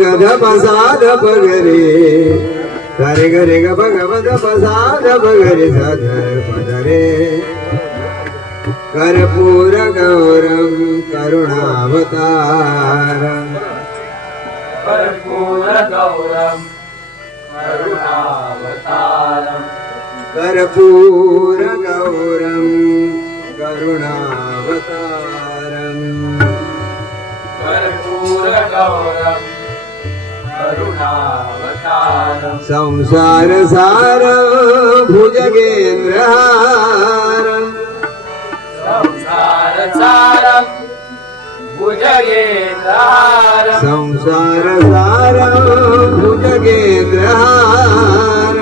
ग ध प सा ध प ग रे ग रे ग रे ग प ग प ध प सा ध प ग रे सा ध प ध रे कर्पूर गौरम करुणावतारम कर्पूर गौरम करुणावतारम कर्पूर गौरम करुणावतारम कर्पूर गौरम करुणावतारम संसार सार भुजगेन्द्रहारम संसार सारम भुजगेन्द्रहारम संसार सार भुजगेन्द्रहारम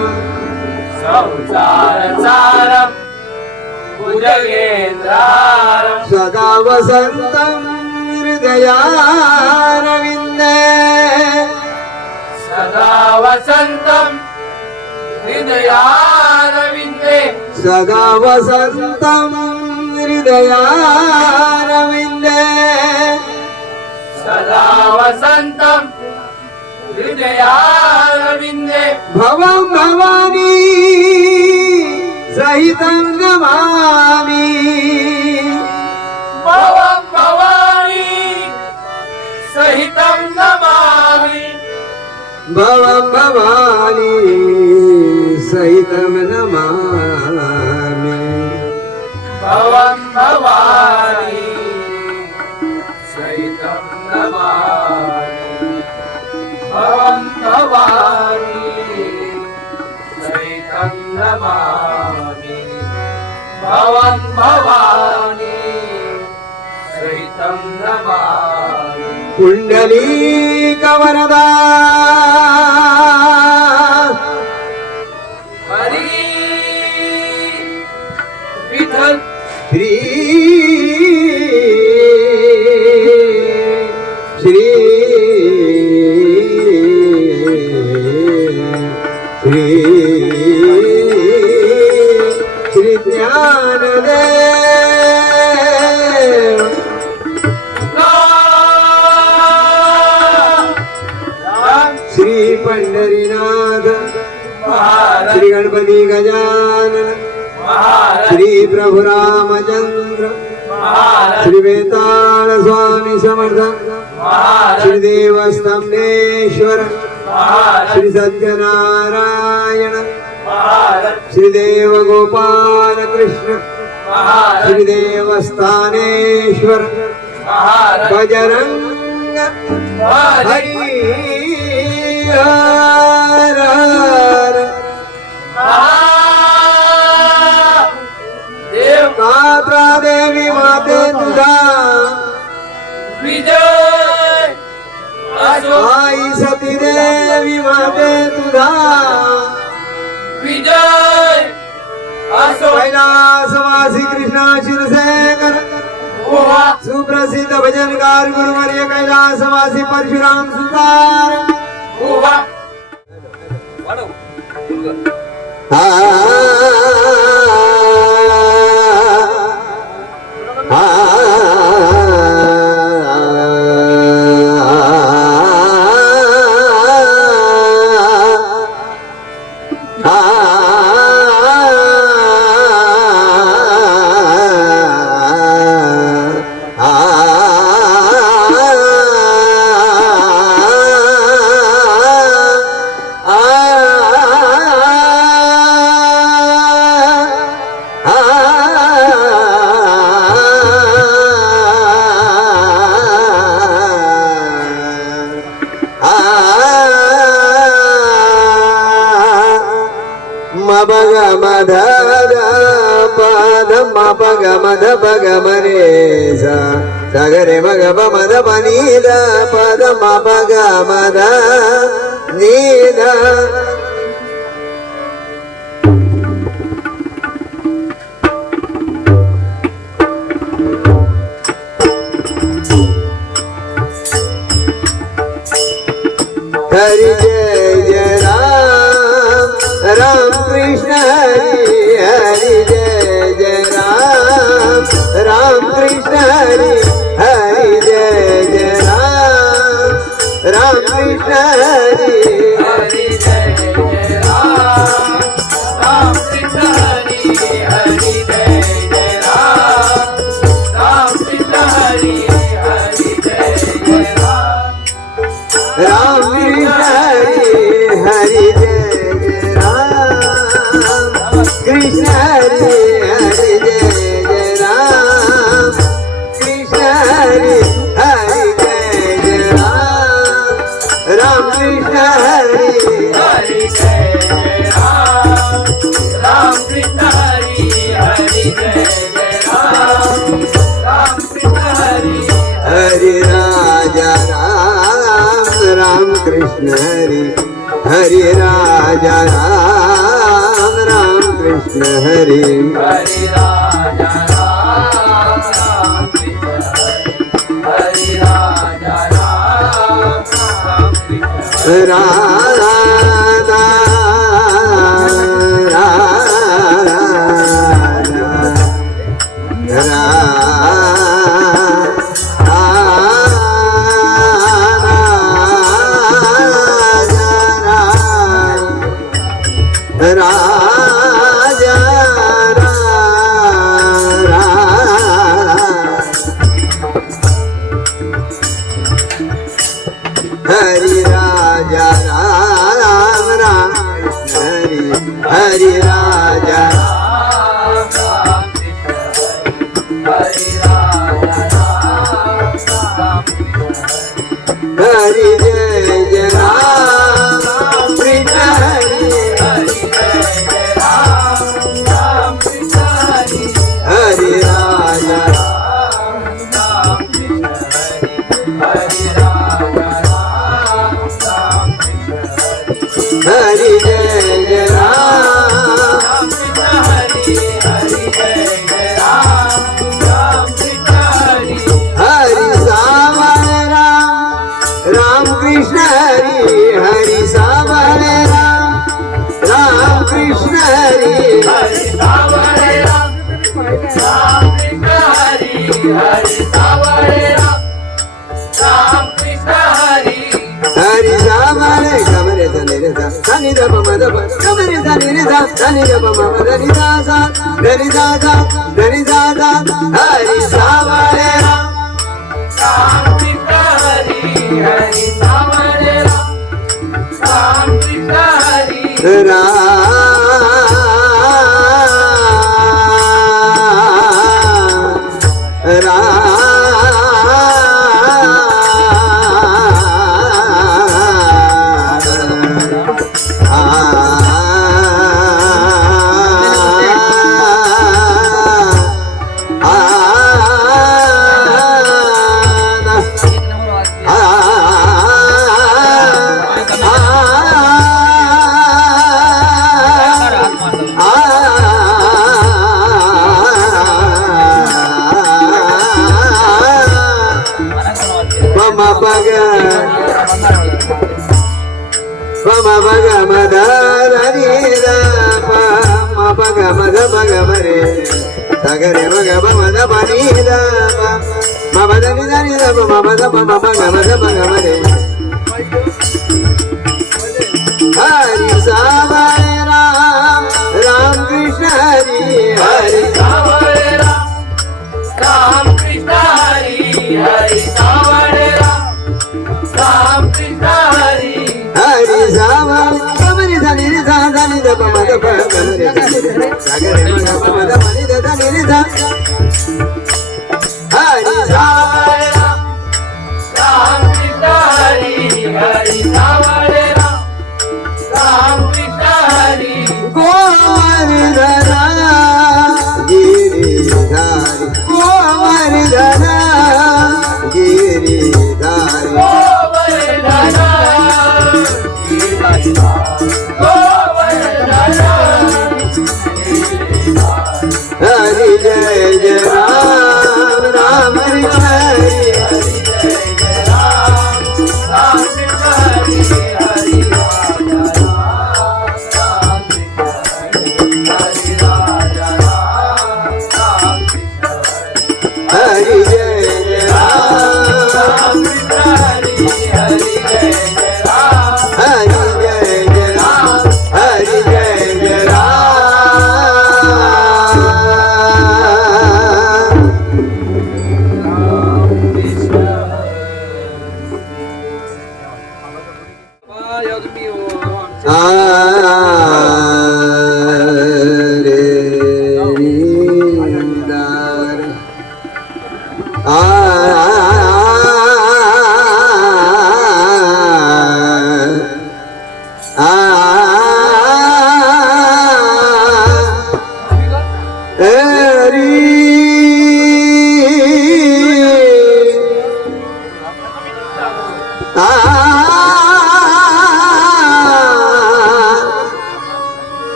संसार सारम भुजगेन्द्रहारम सदा वसन्तं हृदयारविन्दे सदा वसन्तं हृदयारविन्दे सदा वसन्तं हृदयारविन्दे सदा वसन्तं हृदयारविन्दे भवं भवानी सहितं नमामि भवं भवानी सहितं नमामि भवं भवानी सहितं नमामि भवं भवानी सहितं नमामि भवं भवानी सहितं नमामि भवं भवानी सहितं नमामि पुंडलीकवरदा हरी विठ्ठल श्री श्री श्री श्री ज्ञानदेव श्री पंढरीनाथ महाराज श्री गणपती गजानन महाराज श्री प्रभु रामचंद्र महाराज श्री वेताळ स्वामी समर्थ महाराज श्री देवस्थानेश्वर महाराज श्री सत्यनारायण महाराज श्री देव गोपाल कृष्ण महाराज श्री देवस्थानेश्वर महाराज बजरंग हरी हरी हर हर देव कात्रा देवी माते तुझा विजय असो आई सती देवी माते तुझा विजय असो कैलासवासी कृष्णा क्षीरसागर हुआ सुप्रसिद्ध भजनकार गुरुवर्य कैलासवासी परशुराम सुतार हुआ मग मध पद मग मध पग मरे सगरे मग मद पनीद पद मग मद नीद हरि जय जय राम राम कृष्ण हरि हरि जय जय राम राम कृष्ण हरि हरि जय जय राम राम कृष्ण कृष्ण हरी हरी राजा राम राम कृष्ण हरी हरि राजा राम राम कृष्ण हरि राजा राम राम कृष्ण राधा राजा हरि राजा राम राम हरि हरि राजा हरि राजा राम राम कृष्ण हरि जय जय राम कृष्ण हरि हरि जय राम राम कृष्ण हरि हरि राजा राम कृष्ण हरि राजा राम राम कृष्ण हरि जय जय राम कृष्ण हरि हरि जय जय राम राम कृष्ण हरि हरि सावळे राम कृष्ण हरि हरि सावळे राम कृष्ण हरि हरि सावळे राम कृष्ण हरि हरि सावळे राम कृष्ण हरि हरि सावळे गमरे धनिरे सा धनि द पम द प गमरे धनिरे सा धनि द पम द धनि दा सा धनि दा दा धनि दा दा हरि सावळे कृष्ण हरि हरि सावळे Ram Krishna Hari Pama baga madari da pama baga baga mare sagare baga bama bani da ma badani dani da pama baga baga mare Hari Savale Ram Krishna Hari Hari सावळे राम कृष्ण हरि हरि सावळे Ram Krishna Hari Hari Savale Kamari Dani da Dani da pama da pama sagare baga bama bani da Dani da Hari सावळे राम कृष्ण हरि हरि सावळे Ram Krishna Hari Govardhana Giridhari Govardhana Giridhari Govardhana Govardhana Hari Jai Jai Ram Ram Krishna Hari Hari जय जय राम कृष्ण हरि हरि राजा राम हरि राजा Ram Krishna Hari Jai Jai Ram Krishna Hari Hari जय जय Ram Hari Jai Jai Ram Hari Jai Jai Ram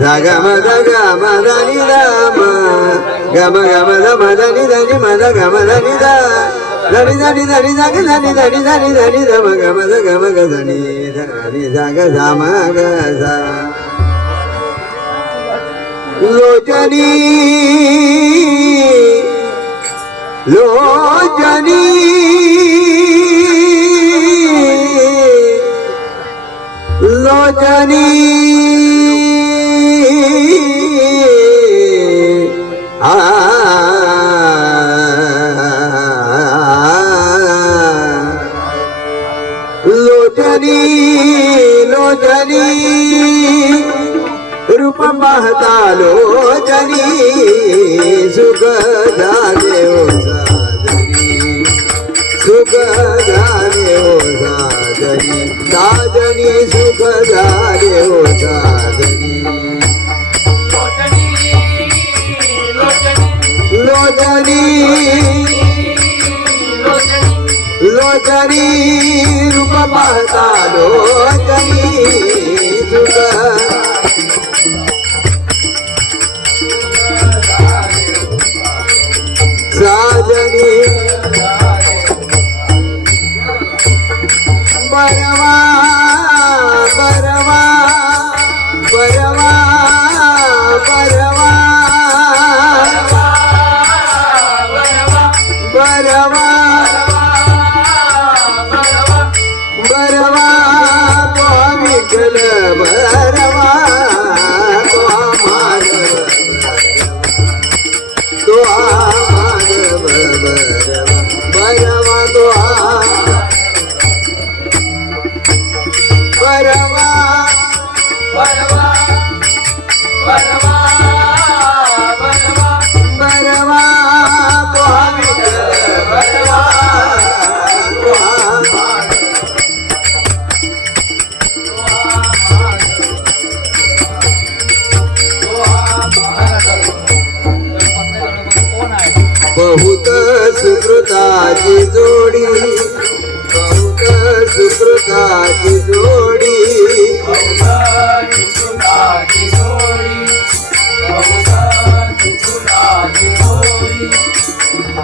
Gama gama dani dama gama gama dama dani dani mana gama dani da dani dani dani dani dani dani dani dani dama gama da gama ga dani dani daga dama ga sa lojani lojani lojani लोचनी लोचनी रूप पाहता लोचनी सुख झाले हो साजनी सुख झाले हो साजनी साजनी सुख झाले हो साजनी लोचनी लोचनी रूप पाहता लोचनी सुख साजनी बरवा बरवा बरवा बरवा बरवा बरवा तो विठ्ठल बरवा तो माधव तो माधव बरवा तो बरवा बरवा बरवा बरवा तो विठ्ठल बरवा तो बहुत सुकृताची जोडी बहुत सुकृताची जोडी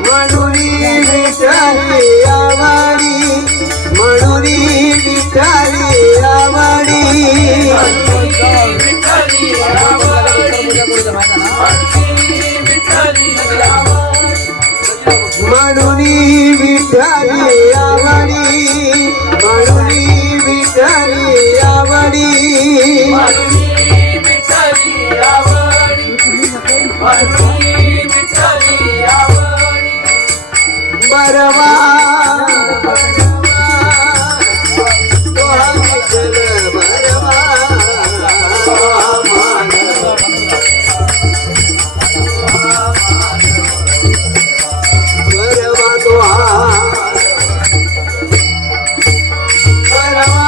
म्हणून विठाली आवडी म्हणून विठाली आवडी म्हणून विठाली आवडी म्हणून विठाली आवडी बरवा तो विठ्ठल बरवा बरवा तो बरवा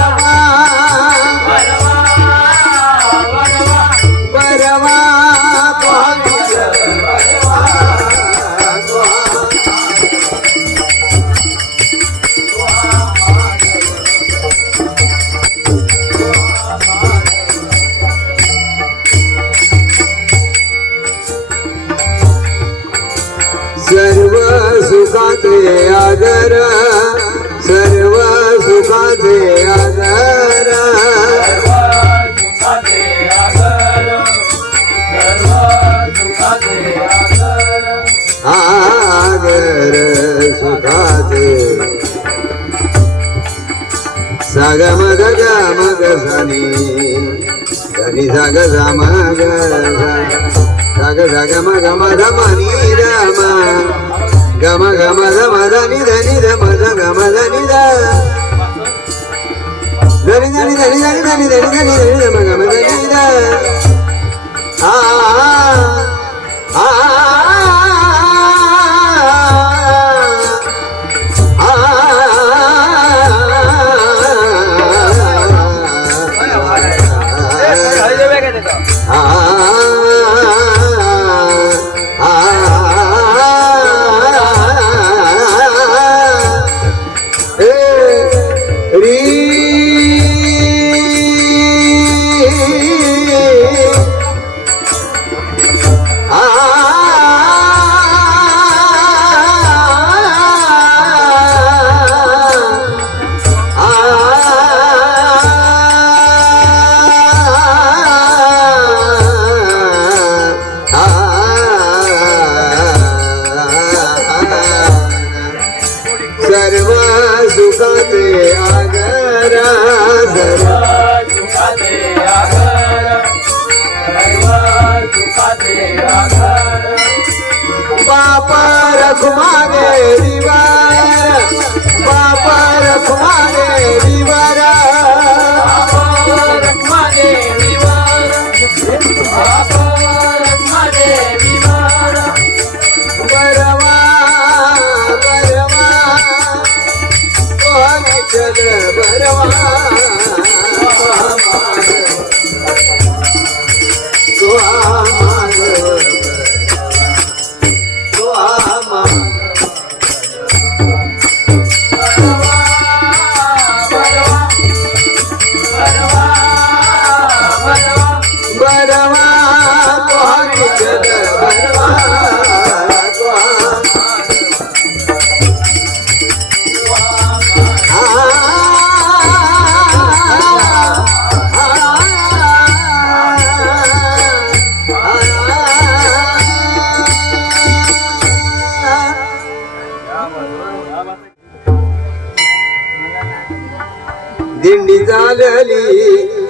बरवा बरवा तो विठ्ठल बरवा सर्व सुखाचे आदर सर्व सुखाचे आदर आदर सुखाचे साग मग मग सनी धनी साग मग साग साग मग मध मनी रम गम गम धम धनी धनी धम गम धनी धनी धनी धनी धनी धनी धनी धनी धनी धम गम धनी आ आ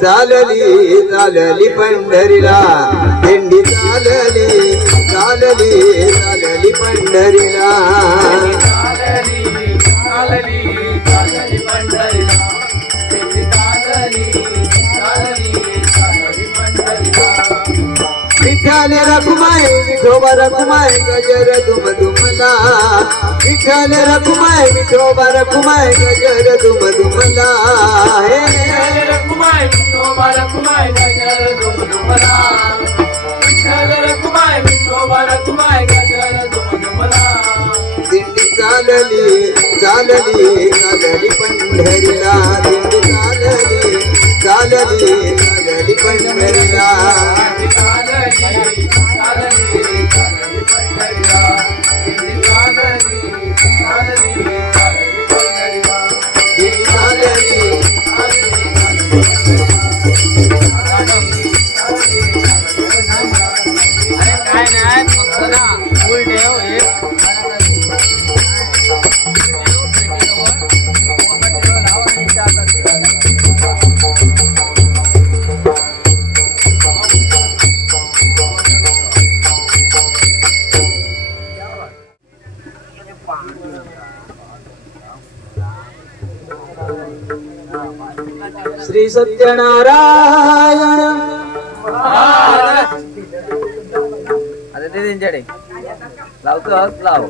चालली चालली पंढरीला दिंडी चालली चालली चालली पंढरीला विठ्ठल रखुमाय विठोबा रखुमाय गजर दुम दुमला विठ्ठल रखुमाय विठोबा रखुमाय गजर दुम दुमला हे रखुमाय विठोबा रखुमाय गजर दुम दुमला विठ्ठल रखुमाय विठोबा रखुमाय गजर दुम दुमला दिंडी चालली चालली चालली पंढरीला दिंडी चालली चालली चालली पंढरीला काय नाही फक्त ना फुल ठेव हे श्री सत्यनारायण आता ते त्यांच्याकडे लावतोस लाव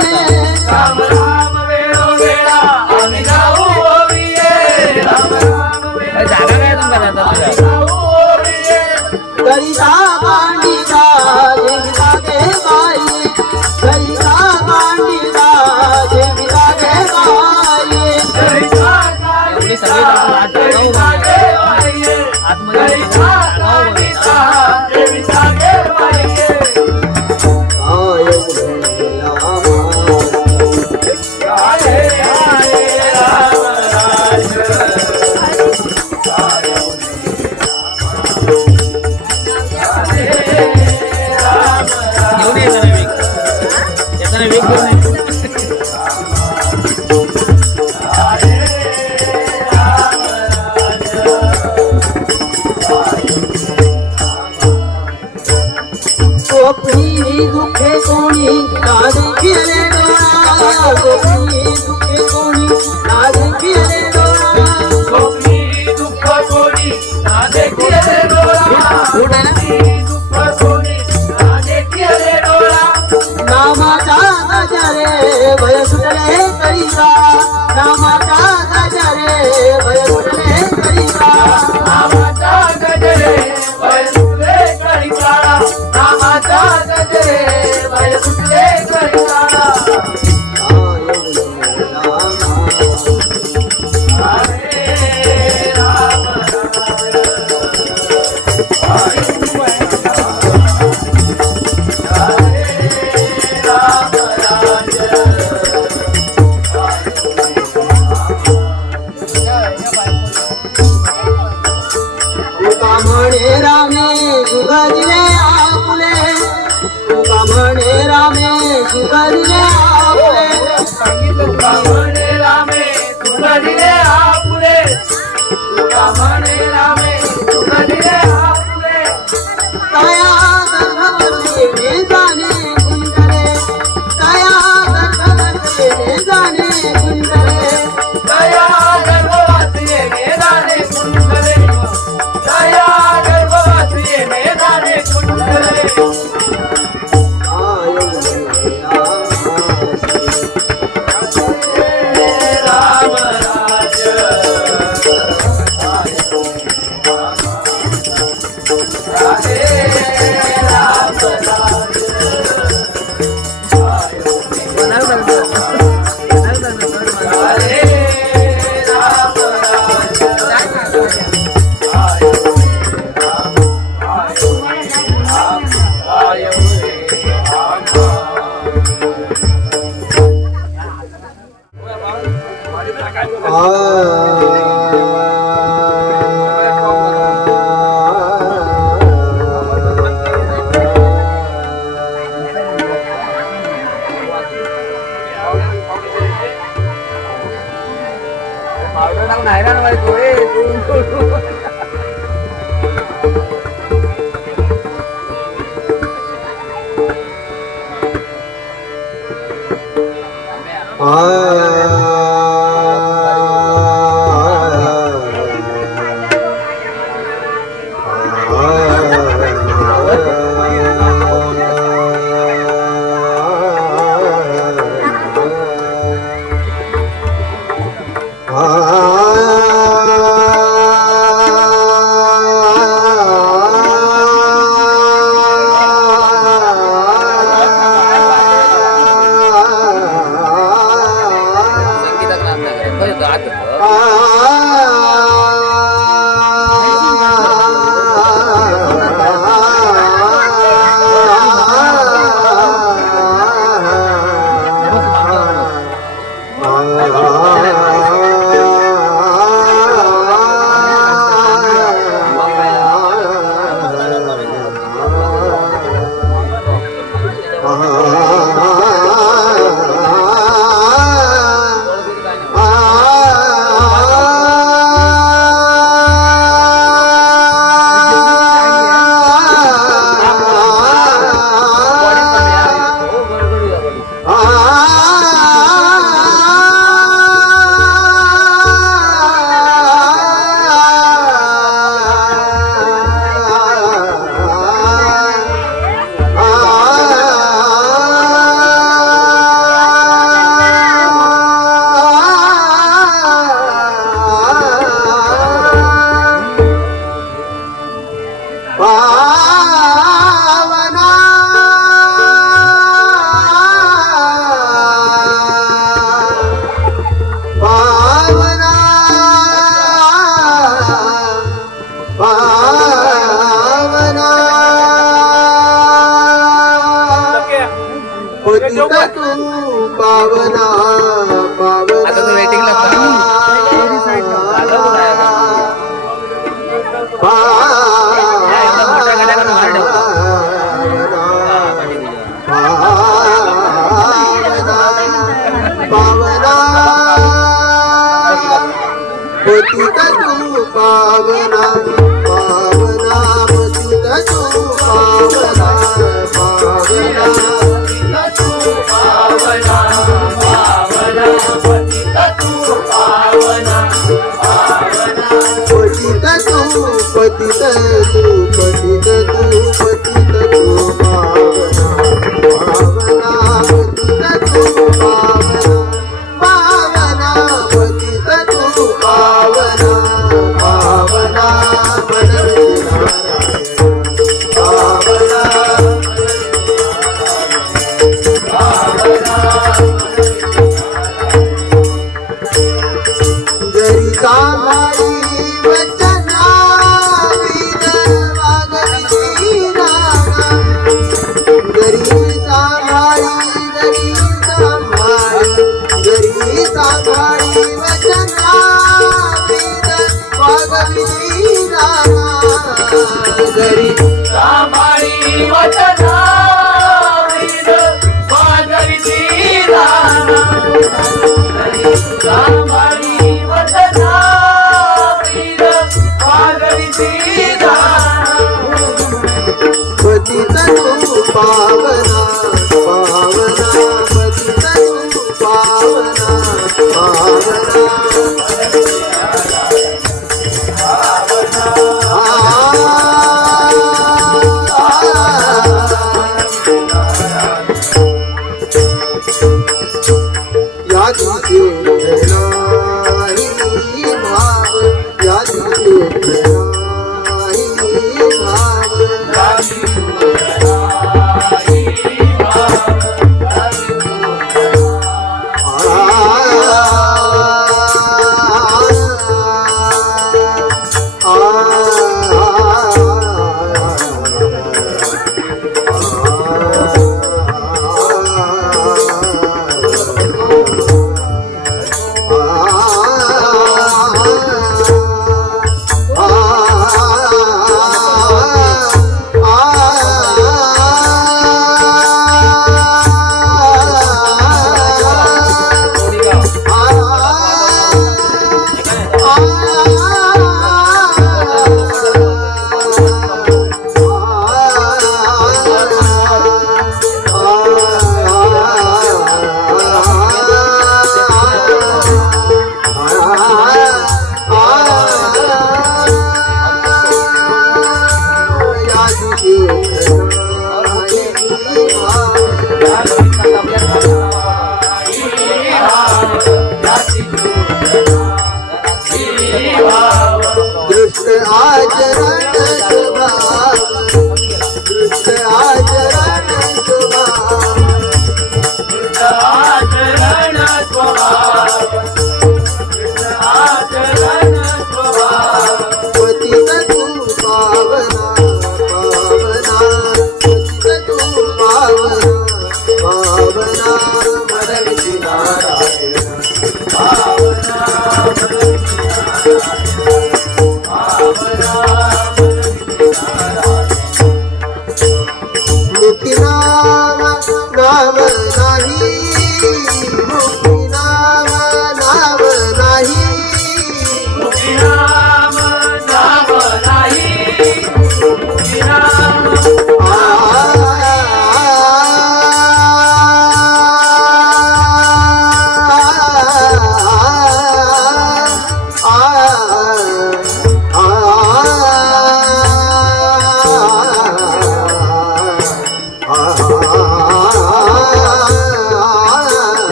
राम राम वेळोवेळा आम्ही जाऊ ओविये राम राम वेळोवेळा आम्ही जाऊ ओविये गरिता मांडीला देविता गे बाई गरिता मांडीला देविता गे बाई गरिता देविता गे बाई गरिता देविता गे बाई काय गोपी दुखे कोणी नाद केले डोळा गोपी दुखे कोणी नाद केले डोळा गोपी दुःख कोणी ना देखिले डोळा गोपी दुःख कोणी ना देखिले डोळा नामाचा गजरे भय सुटले करिता नामाचा गजरे भय सुटले करिता नामाचा गजरे वय सुटले करिकाळा नामाचा गजरे वय सुटले करिकाळा हरे राम तुका म्हणे रामे सुख दिले आपुले तुका म्हणे रामे सुख दिले आपुले तुका म्हणे रामे तुका दिले आपुले तुका म्हणे रामे तुका दिले आपुले तया गर्भवती ने जाणे कुंडले तया गर्भवती ने जाणे कुंडले दया गर्भवतीये मेदाने कुंडले दया गर्भवतीये मेदाने कुंडले राम राज राधे राम राज राधे राम पतित तू पावना पावना पतित तू पावना पावना पतित तू पतित तू पतित तू पतित तू पावना पावना पतित तू पावना पावना पतित तू पावना पावना मनविती जरी सांभाळी वचना वागती राणा जरी सांभाळी जरी सांभाळी वचना वागती राणा जरी सांभाळी वचना वाजविती राणा सांभाळी वचना वाजविती राणा पतित तू पावना पावना पतित तू पावना पावना या दिवशी नाही भाव या दिवशी नाही भाव दृष्ट आचरण स्वभाव दृष्ट आचरण स्वभाव आचरण स्वभाव आचरण स्वभाव पतित तू पावना पावना पतित तू पावना पावना मनविती नारायण भावना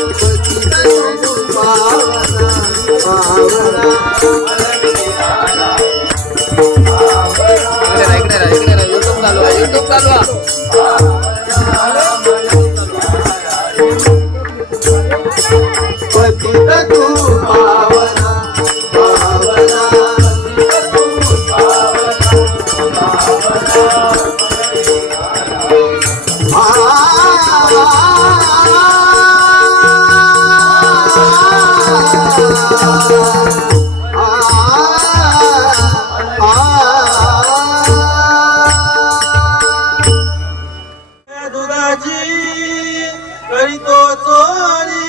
YouTube चालू पतित तू पावना पावना दुधाची करीतो चोरी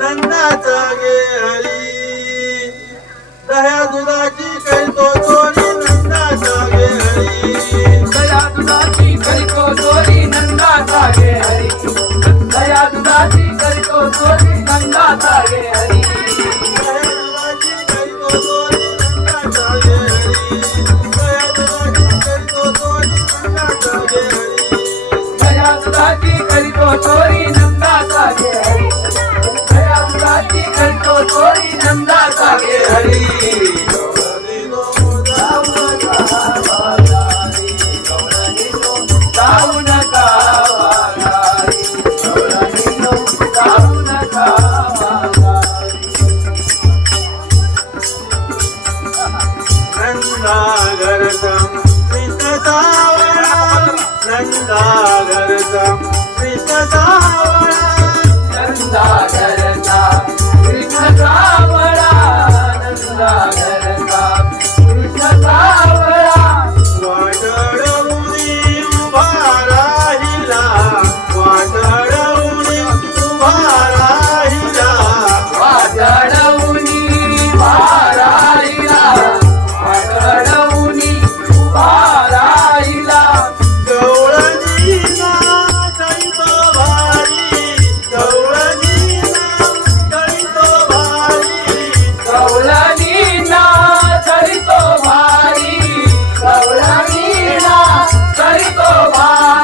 नंदाचा गे हरी दह्या दुधाची करीतो चोरी नंदाचा गे हरी दया दुधाची करीतो चोरी नंदाचा गे हरी दया दुधाची करीतो चोरी नंदाचा गे हरी दह्या दुधाची करीतो चोरी नंदाचा गे हरी दया दुधाची करीतो चोरी नंदाचा गे हरी दया दुधाची करीतो चोरी नंदाचा गे हरी जाऊ नका वागारी जाऊ नका नंदागरतम कृष्ण सावळा नंदागरतम कृष्ण सावळा नंदागरचा कृष्ण सावळा नंदागरचा कृष्ण सावळा वाटळवुनी उभा राहिला वाटळवुनी उभा राहिला वाटळवुनी वाराहिला वाटळवुनी वाराहिला गवळणी ना कळीतो भारी गवळणी ना कळीतो भारी गवळणीना करीतो भारी गवळणीना करीतो भारी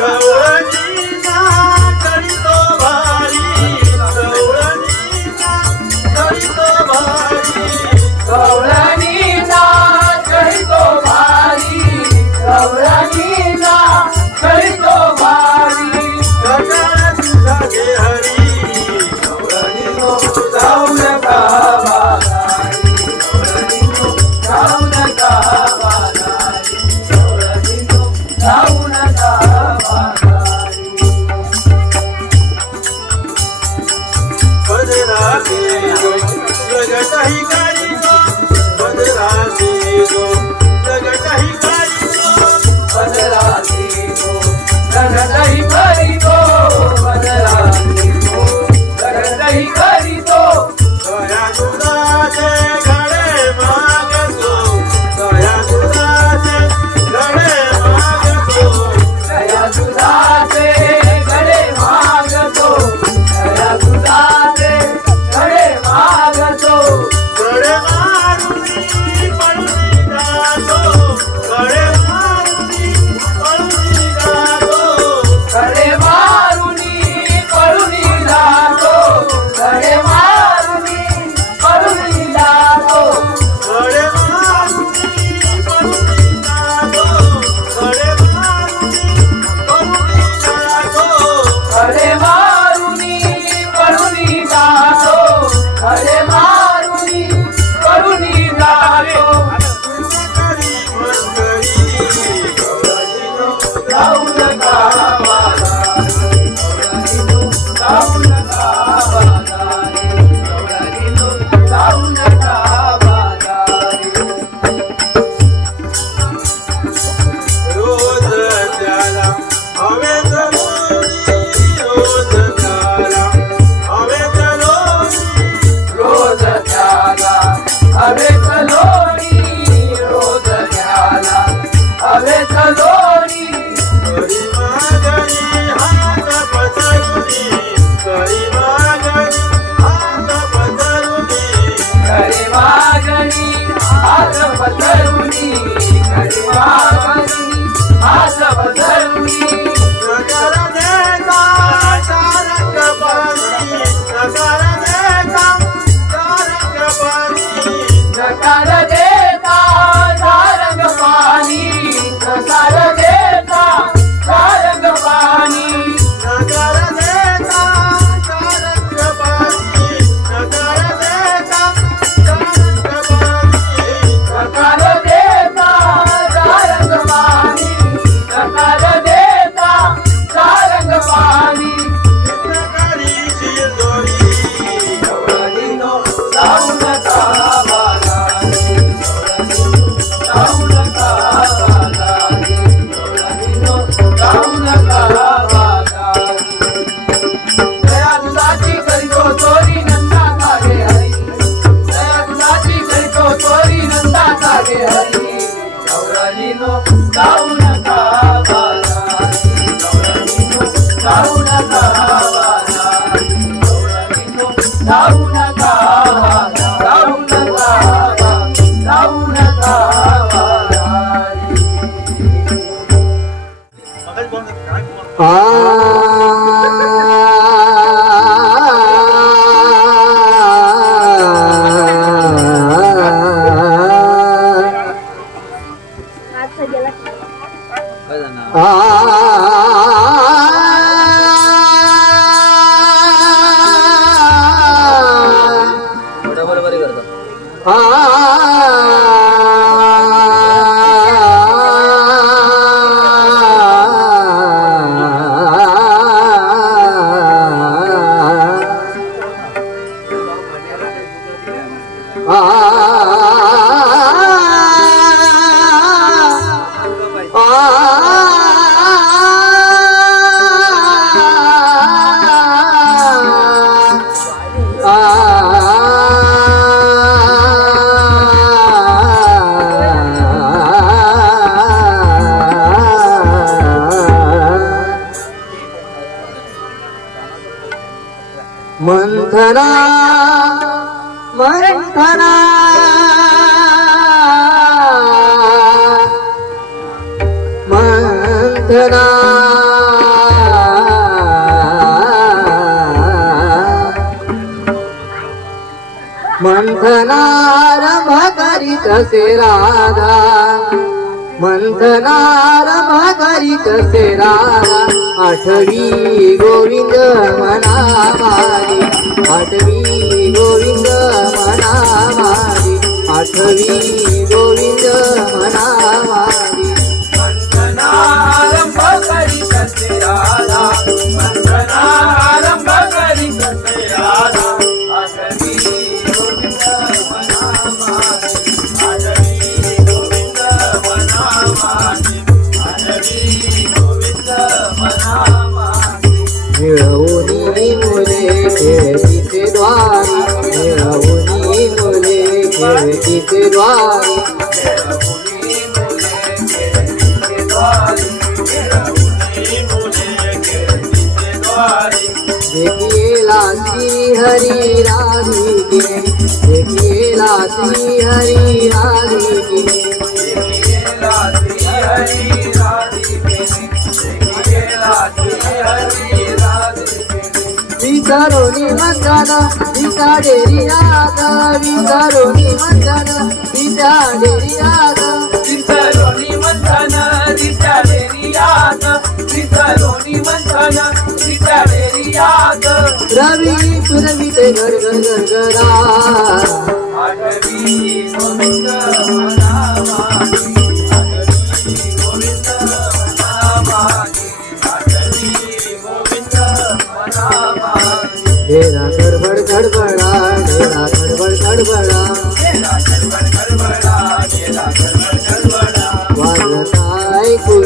गवळणीना कळीतो भारी गवळणीना कळीतो भारी गवळणीना करीतो भारी गवळणीना करीतो भारी गगन तुझा गे हरी गवळणीनो जाऊ नका वागारी गवळणीनो जाऊ नका वागारी गवळणीनो जाऊ नका वागारी बदराती गो जगतही करीतो बदराती गो जगतही करीतो बदलाती गो जगतही करीतो बदलाती गो जगतही करीतो दया दुधाचे घडे मागतो दया दुधाचे घडे मागतो दया दुधाचे गडे मागतो दया दुधाचे गडे मागतो घडे मारुनी पळून जातो घडे मारुनी पळून जातो गडे मारुनी पळून जातो गडे मारुनी पळून जातो घडे मारुनी पळून जातो घडे मारुनी पळून जातो गडे मारुनी पळून जातो गडे मारुनी पळून जातो करी मंगरी जाऊ नका वागारी गवळणीनो जाऊ नका वागारी गवळणीनो जाऊ नका वागारी रोज त्याला हवेत लोणी रोज त्याला हवेत लोणी रोज त्याला हवेत लोणी रोज त्याला हवेत लोणी करी मागणी हात पसरुनी करी मागणी हात पसरुनी घरी मागणी हात पसरुनी घरी मागणी हात पसरुनी नगर देता तारक पाना जाऊ नका जाऊ नका जाऊ नका मंथना मंथना मंथना मंथना रंभा करीत से राधा मंथना रंभा करीत से राधा आठवी गोविंद मना मारी आठवी गोविंद मना मारी आठवी गोविंद मना मारी मंथना आरंभ करी करते राधा मंथना आरंभ करी करते राधा आठवी गोविंद मना मारी आठवी गोविंद मना मारी आठवी गोविंद मना मारी मिळवूनी मुले खेळतीचे द्वारी मिळवूनी मुले खेळतीचे द्वारी देखिए लासी हरी राधिके देखिए लासी हरी राधिके विचारोनी मंथन विचा डेरी राध विचारोनी मंथन विचा डेरी राध विचारोनी मंथन विचा डेरी राध विचारोनी मंथन विचा डेरी राध रवी पुरविते घर घर घर घरा आठवी गोविंद मना मारी आठवी गोविंद मना मारी आठवी गोविंद मना मारी डेरा गडबड गडबडा डेरा गडबड गडबडा गेला गडबड गडबडा गेला गडबड गडबडा वाजता ऐकून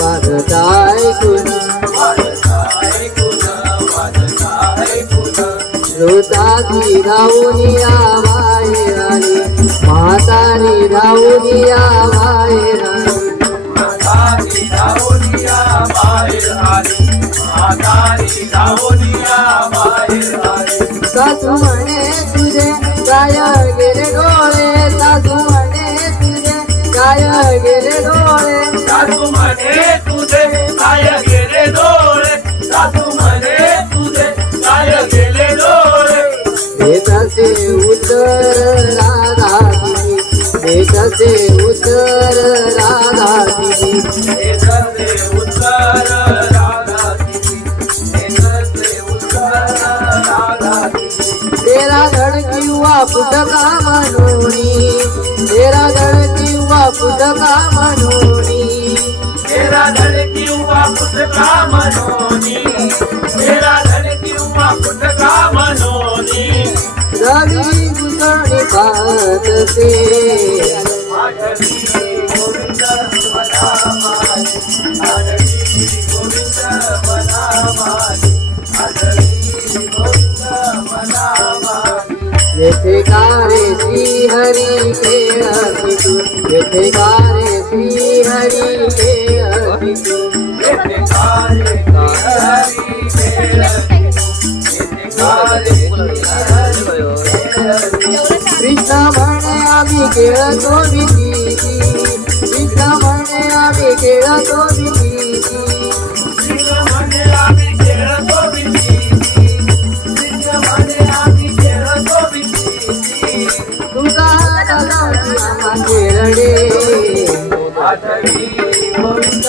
वाजता ऐकून वाजता ऐकून वाजता ऐकून लोटाची धावूनिया बाहेर आली म्हातारी धावूनिया बाहेर आली म्हातारी धावूनिया बाहेर आली म्हातारी धावूनिया बाहेर आली सासू म्हणे तुझे काय गेले डोळे सासू म्हणे तुझे काय गेले डोळे सासू म्हणे तुझे काय गेले डोळे सासू म्हणे तुझे काय गेले डोळे देशाचे उत्तर राधा दिली देशाचे उत्तर राधा दिली देशाचे उत्तर राधा दिली देशाचे उत्तर राधा दिली तेरा धड किंवा पुस्तका म्हणूनी तेरा धड किंवा पुस्तका म्हणूनी तेरा धड किंवा पुस्तका मनोनी तेरा धड किंवा पुस्तका मनोनी रवी घुसणी पाहतसे आठवी गोविंद मना मारी आठवी गोविंद मना मारी आठवी गोविंद मना मारी येथे गारे श्री हरी के अर्पितू येथे गारे श्री हरी के अर्पितू येथे कार्य हरी केले येथे कार्य खेळतो भीती मित्र म्हणे आम्ही खेळतो भीती मित्र म्हणे आम्ही खेळतो भीती मित्र म्हणे आम्ही खेळतो भीती तुझा दादाजी आम्हा खेळडे आठवी गोविंद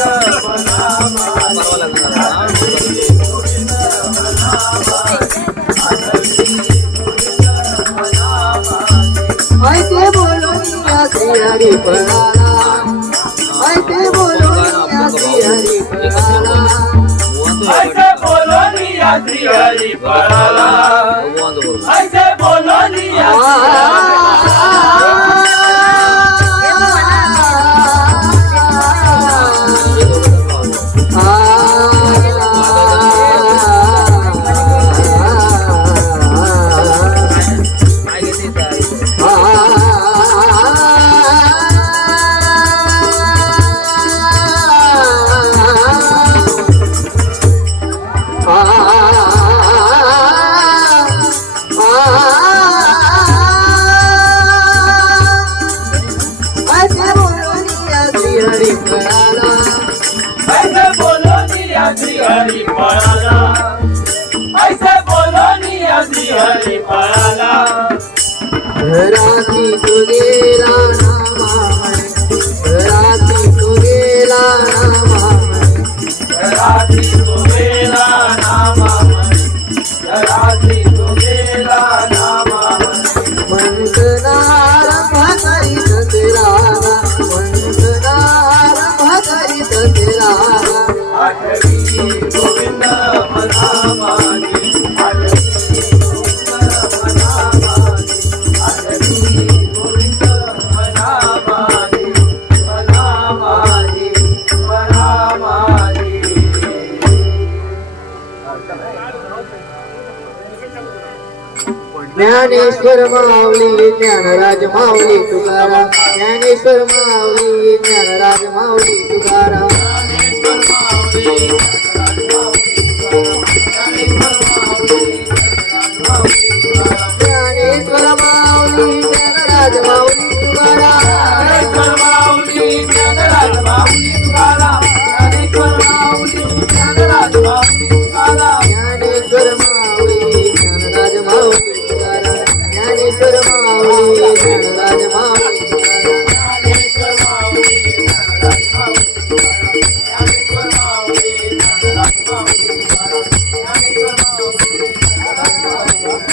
ऐसे बोलून या श्रीहरी पळाला ऐसे बोलून या श्रीहरी पळाला ऐसे बोलोनी या श्रीहरी पळाला ऐसे बोलोनी या ऐसे बोलोनी या श्रीहरी पळाला ऐसे बोलोनी या श्रीहरी पळाला घराती तू गेला घराती तू गेला घराती तो गेला नामा घराती तो गेला नामा मंथनार भाकरीत तेरा मंथनार भाकरीत तेरा आठवी गोविंद मना मानी आठवी गोविंद मना मानी आठवी गोविंद मना मानी मना मानी मना मानी ज्ञानेश्वर माऊली ज्ञानराज माऊली तुकाराम ज्ञानेश्वर माऊली ज्ञानराज माऊली तुकाराम ज्ञानेश्वर माऊली ज्ञानराज माऊली तुकाराम ज्ञानेश्वर माऊली ज्ञानराज माऊली तुकाराम ज्ञानेश्वर माऊली ज्ञानराज माऊली तुकाराम ज्ञानेश्वर माऊली ज्ञानराज माऊली तुकाराम ज्ञानेश्वर माऊली ज्ञानराज माऊली तुकाराम ज्ञानेश्वर माऊली ज्ञानराज माऊली तुकाराम ज्ञानेश्वर माऊली ज्ञानराज माऊली तुकाराम ज्ञानेश्वर माऊली ज्ञानराज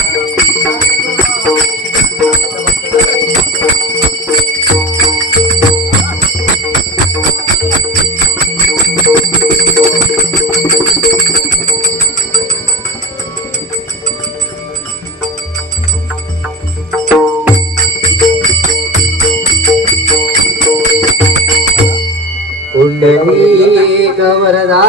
पुंडलिक वरदा